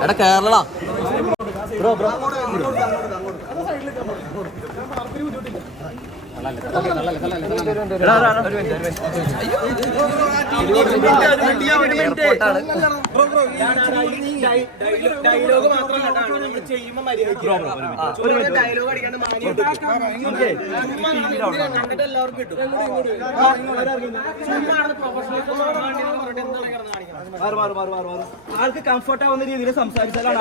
എടാ കേരള. ഡയലോഗ് മാത്രം കണ്ടാണ് നമ്മൾ ചെയ്യുമ്പോൾ മര്യാദ ഡയലോഗ് അടിക്കാണ്ട് മാനി കണ്ടിട്ട് എല്ലാവർക്കും കിട്ടും ആൾക്ക് കംഫർട്ട് ആവുന്ന രീതിയിൽ സംസാരിച്ചാലാണ്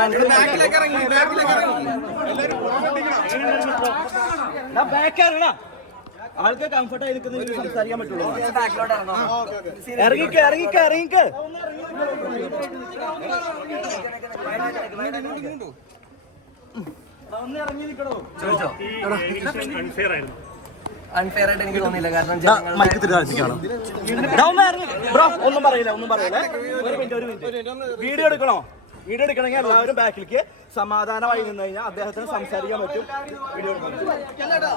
ആൾക്ക് കംഫർട്ട് ആയി നിൽക്കുന്ന രീതിയിൽ സംസാരിക്കാൻ പറ്റുള്ളൂ ഇറങ്ങിക്ക് ഇറങ്ങിക്ക് ഇറങ്ങിക്ക് ഒന്ന് ഇറങ്ങി നിൽക്കണോ അൺഫെയർ ആയിട്ട് എനിക്ക് തോന്നിയില്ല കാരണം ഡാ, ഒന്ന്. ബ്രോ, ഒന്നും പറയില്ല ഒന്നും പറയില്ല ഒരു മിനിറ്റ് ഒരു മിനിറ്റ് വീഡിയോ എടുക്കണോ വീഡിയോ എടുക്കണമെങ്കിൽ എല്ലാവരും ബാക്കിലേക്ക് സമാധാനമായി നിന്ന് കഴിഞ്ഞാൽ അദ്ദേഹത്തിന് സംസാരിക്കാൻ പറ്റും വീഡിയോ ചേട്ടാ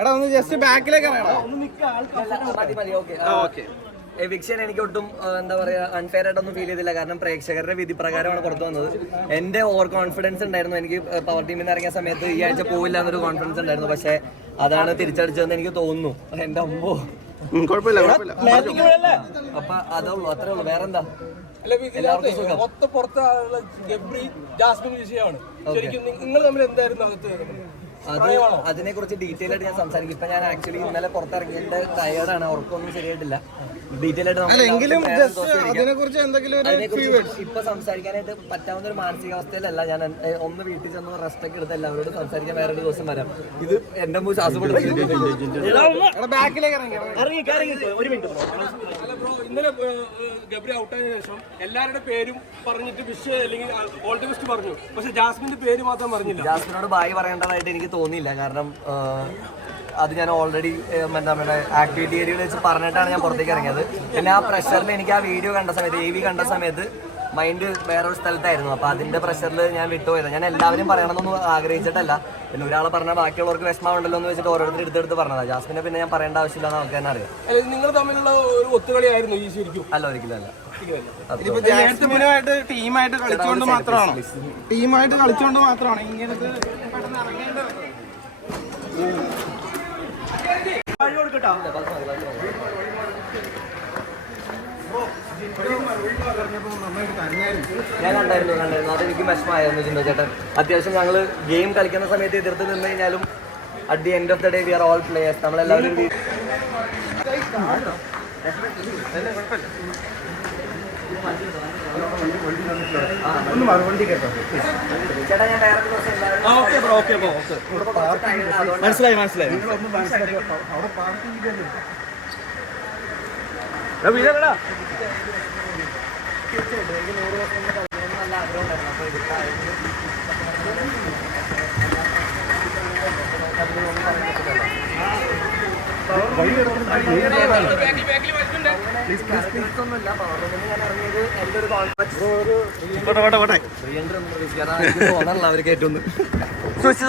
എടാ ഒന്ന് ജസ്റ്റ് ബാക്കിലേക്ക് മതി മതി ഓക്കെ. എവിക്ഷൻ എനിക്ക് ഒട്ടും എന്താ പറയാ അൺഫെയർ ആയിട്ടൊന്നും ഫീൽ ചെയ്തില്ല. കാരണം പ്രേക്ഷകരുടെ വിധി പ്രകാരമാണ് പുറത്തു വന്നത്. എന്റെ ഓവർ കോൺഫിഡൻസ് ഉണ്ടായിരുന്നു. എനിക്ക് പവർ ടീമിൽ നിന്ന് ഇറങ്ങിയ സമയത്ത് ഈ ആഴ്ച പോവില്ല എന്നൊരു കോൺഫിഡൻസ് ഉണ്ടായിരുന്നു. പക്ഷെ അതാണ് തിരിച്ചടിച്ചതെന്ന് എനിക്ക് തോന്നുന്നു. എന്റെ അമ്മോ. കുഴപ്പമില്ല അപ്പൊ അതേ ഉള്ളൂ അത്രേ ഉള്ളൂ. വേറെന്താ. പുറത്തുള്ള ജാസ്മിൻ വിഷയമാണ് ശരിക്കും നിങ്ങൾ തമ്മിൽ എന്തായിരുന്നു അകത്ത് അത് അതിനെ കുറിച്ച് ഡീറ്റെയിൽ ആയിട്ട് ഞാൻ സംസാരിക്കും. ഇപ്പൊ ഞാൻ ആക്ച്വലി ഇന്നലെ പുറത്തിറങ്ങിയിട്ട് ടയർഡാണ് ഉറക്കമൊന്നും ശരിയായിട്ടില്ല. ഡീറ്റെയിൽ ആയിട്ട് എങ്കിലും അതിനെ കുറിച്ച് എന്തെങ്കിലും ഇപ്പൊ സംസാരിക്കാനായിട്ട് പറ്റാവുന്ന ഒരു മാനസികാവസ്ഥയിലല്ല ഞാൻ ഒന്ന് വീട്ടിൽ ചെന്ന് റെസ്റ്റ് ഒക്കെ എടുത്ത് എല്ലാവരോടും സംസാരിക്കാൻ വേറെ ഒരു ദിവസം വരാം. ഇത് എന്റെ മുമ്പ് ശ്വാസപ്പെടുത്തി ബാക്കിലേക്ക് ഇറങ്ങി ഒരു മിനിറ്റ് ബ്രോ. ഇന്നലെ ഏഹ്, ഏഹ്, ഗബ്രി ഔട്ടായതിനു ശേഷം എല്ലാവരുടെ പേരും പറഞ്ഞിട്ട് വിഷ് അല്ലെങ്കിൽ ഓൾ ദി ബെസ്റ്റ് പറഞ്ഞു. പക്ഷെ ജാസ്മിന്റെ പേര് മാത്രം പറഞ്ഞില്ല. ജാസ്മിനോട് ബായി പറയേണ്ടതായിട്ട് എനിക്ക് തോന്നിയില്ല. കാരണം അത് ഞാൻ ഓൾറെഡി എന്താ നമ്മുടെ ആക്ടിവിറ്റി ഏരിയയിൽ വെച്ച് പറഞ്ഞിട്ടാണ് ഞാൻ പുറത്തേക്ക് ഇറങ്ങിയത്. പിന്നെ ആ പ്രഷറിൽ എനിക്ക് ആ വീഡിയോ കണ്ട സമയത്ത് എ വി കണ്ട സമയത്ത് മൈൻഡ് വേറൊരു സ്ഥലത്തായിരുന്നു. അപ്പോൾ അതിന്റെ പ്രഷറിൽ ഞാൻ വിട്ടുപോയത്. ഞാൻ എല്ലാവരും പറയണമെന്നൊന്നും ആഗ്രഹിച്ചിട്ടല്ല. പിന്നെ ഒരാളെ പറഞ്ഞാൽ ബാക്കിയുള്ളവർക്ക് വിഷമമുണ്ടല്ലോ എന്ന് വെച്ചിട്ട് ഓരോരുത്തർ എടുത്തെടുത്ത് പറഞ്ഞതാണ് ജാസ്മിനെ പിന്നെ ഞാൻ പറയേണ്ട ആവശ്യമില്ല എന്ന് നമുക്ക് തന്നെ അറിയാം. അല്ല, നിങ്ങൾ തമ്മിലുള്ള ഒരു ഒത്തുകളിയായിരുന്നു ഈ ശരിക്കും? അല്ല ഒരിക്കലും അല്ല. ടീമായിട്ട് കളിച്ചുകൊണ്ട് മാത്രമാണ്? ടീമായിട്ട് കളിച്ചുകൊണ്ട് മാത്രമാണ്? ഇങ്ങനത്തെ ഞാൻ കണ്ടായിരുന്നു കണ്ടായിരുന്നു. അതെനിക്ക് വിഷമമായിരുന്നു ചിന്ത ചേട്ടൻ. അത്യാവശ്യം ഞങ്ങൾ ഗെയിം കളിക്കുന്ന സമയത്ത് എതിർത്ത് നിന്ന് കഴിഞ്ഞാലും at the end of the day we are all players നമ്മളെല്ലാവരും ഒരു- ചേട്ടാ കേട്ടോ വേറെ ദിവസം എല്ലാവരും okay bro okay bro okay അതുകൊണ്ട് മനസ്സിലായി മനസ്സിലായി. വീഴല്ലടാ നല്ല ആഗ്രഹം ഉണ്ടായിരുന്നു അപ്പോൾ ഇത് ഒന്നുമില്ല പവർ റൂമിൽ ഞാൻ ഇറങ്ങിയത് എന്റെ ഒരു കോൺഫിഡൻസ് തോന്നല്ല അവർ കയറ്റുന്നു സൂക്ഷിച്ച് സൂക്ഷിച്ച്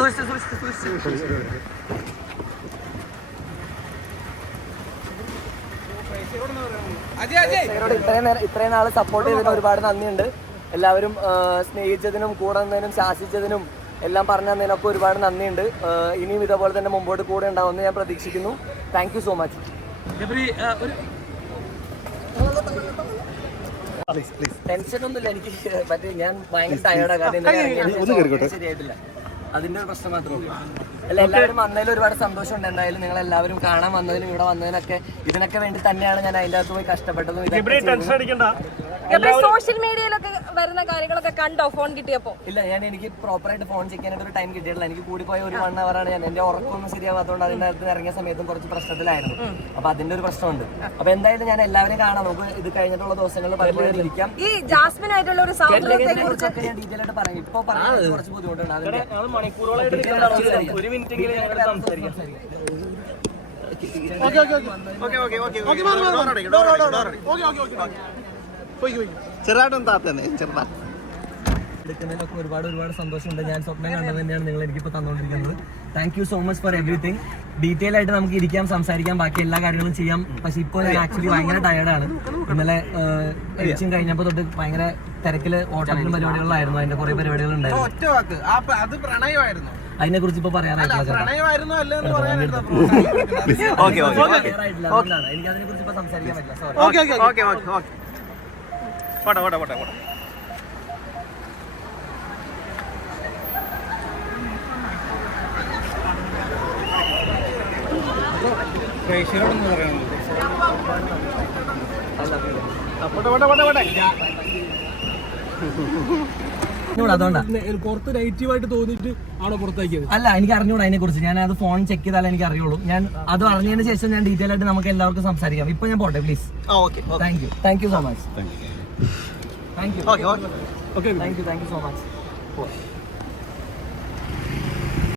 പ്രേക്ഷകരോട് ഇത്രയും നേരം ഇത്രയും നാൾ സപ്പോർട്ട് ചെയ്തതിന് ഒരുപാട് നന്ദിയുണ്ട്. എല്ലാവരും സ്നേഹിച്ചതിനും കൂടെ നിന്നതിനും ശാസിച്ചതിനും എല്ലാം പറഞ്ഞു തന്നതിനൊക്കെ ഒരുപാട് നന്ദിയുണ്ട്. ഇനിയും ഇതേപോലെ തന്നെ മുമ്പോട്ട് കൂടെ ഉണ്ടാവുമെന്ന് ഞാൻ പ്രതീക്ഷിക്കുന്നു. താങ്ക് യു സോ മച്ച് ഒന്നുമില്ല എനിക്ക് മറ്റേ ഞാൻ ഭയങ്കര ടയർഡാണ് ശരിയായിട്ടില്ല. അതിന്റെ ഒരു പ്രശ്നം മാത്രമേ ഉള്ളൂ. അല്ല എല്ലാവരും വന്നതിൽ ഒരുപാട് സന്തോഷമുണ്ട്. എന്തായാലും നിങ്ങൾ എല്ലാവരും കാണാൻ വന്നതിനും ഇവിടെ വന്നതിനൊക്കെ ഇതിനൊക്കെ വേണ്ടി തന്നെയാണ് ഞാൻ അതിന്റെ അകത്ത് പോയി കഷ്ടപ്പെട്ടതും സോഷ്യൽ മീഡിയയിലൊക്കെ വരുന്ന കാര്യങ്ങളൊക്കെ കണ്ടോ ഫോൺ കിട്ടിയപ്പോ? ഇല്ല ഞാൻ എനിക്ക് പ്രോപ്പർ ആയിട്ട് ഫോൺ ചെക്ക് ചെയ്യാനായിട്ട് ഒരു ടൈം കിട്ടിയിട്ടില്ല. എനിക്ക് കൂടി പോയ ഒരു വൺ ആണ് ഞാൻ. എന്റെ ഉറക്കമൊന്നും ശരിയാവാത്തതുകൊണ്ട് അതിന്റെ അകത്ത് ഇറങ്ങിയ സമയത്തും കുറച്ച് പ്രശ്നത്തിലായിരുന്നു. അപ്പൊ അതിന്റെ ഒരു പ്രശ്നമുണ്ട്. അപ്പൊ എന്തായാലും ഞാൻ എല്ലാവരും കാണാം. നമുക്ക് ഇത് കഴിഞ്ഞിട്ടുള്ള ദിവസങ്ങളിൽ പലപ്പോഴും ഇരിക്കാം. ഈ ജാസ്മിൻ ആയിട്ടുള്ള ഒരു സൗഹൃദത്തെ കുറിച്ചൊക്കെ ഞാൻ ഡീറ്റെയിൽ ആയിട്ട് പറയാം. ഇപ്പൊ പറയാൻ കുറച്ച് ബുദ്ധിമുട്ടുണ്ട്. അതിന്റെ മണിക്കൂറോളായിട്ട് മിനിറ്റ് എങ്കിലും ഞങ്ങൾ സംസാരിക്കാം. Okay okay okay. Okay okay okay okay. Okay okay okay okay okay okay okay. ചെറുതായിട്ടൊന്നും താത്തന്നെ ചെറുതാ. എടുക്കുന്നതിനൊക്കെ ഒരുപാട് ഒരുപാട് സന്തോഷമുണ്ട്. ഞാൻ സ്വപ്നം കണ്ടത് തന്നെയാണ് നിങ്ങൾ എനിക്കിപ്പോൾ തന്നുകൊണ്ടിരിക്കുന്നത് thank you so much for everything detail ആയിട്ട് നമുക്ക് ഇരിക്കാം സംസാരിക്കാം ബാക്കി എല്ലാ കാര്യങ്ങളും ചെയ്യാം. പക്ഷെ ഇപ്പോൾ ഞാൻ ആക്ച്വലി ഭയങ്കര ടയർഡാണ് ഇന്നലെ എഡിച്ചിങ് കഴിഞ്ഞപ്പോൾ തൊട്ട് ഭയങ്കര തിരക്കിൽ ഓട്ടത്തിലും പരിപാടികളിലായിരുന്നു. അതിന്റെ കുറെ പരിപാടികളുണ്ടായിരുന്നു ഒറ്റ ആ അത് പ്രണയമായിരുന്നു. അതിനെ കുറിച്ച് ഇപ്പൊ പറയാനായിട്ടില്ല പ്രണയമായിരുന്നു അല്ല എന്ന് പറയാനായിരുന്നു ഓക്കെ ഓക്കെ പറയാനായിട്ടില്ല അതുകൊണ്ടാണ് എനിക്ക് അതിനെ കുറിച്ച് ഇപ്പൊ സംസാരിക്കാൻ പറ്റില്ല. പോട്ടെ പോട്ടെ പോട്ടെ പോട്ടെ. പ്രേക്ഷകരോടൊന്നും പറയണല്ലോ പോട്ടെ പോട്ടെ പോട്ടെ പോട്ടെ. പുറത്ത് നെഗറ്റീവായിട്ട് തോന്നിട്ട് അവിടെ പുറത്താക്കിയത്? അല്ല എനിക്ക് അറിഞ്ഞൂടാ അതിനെ കുറിച്ച് ഞാൻ അത് ഫോൺ ചെക്ക് ചെയ്താലേ എനിക്ക് അറിയുള്ളൂ ഞാൻ അത് അറിഞ്ഞതിന് ശേഷം ഞാൻ ഡീറ്റെയിൽ ആയിട്ട് നമുക്ക് എല്ലാവർക്കും സംസാരിക്കാം. ഇപ്പൊ ഞാൻ പോട്ടെ please thank you thank you so much Thank you. Okay, okay. Thank you, thank you so much. Oh.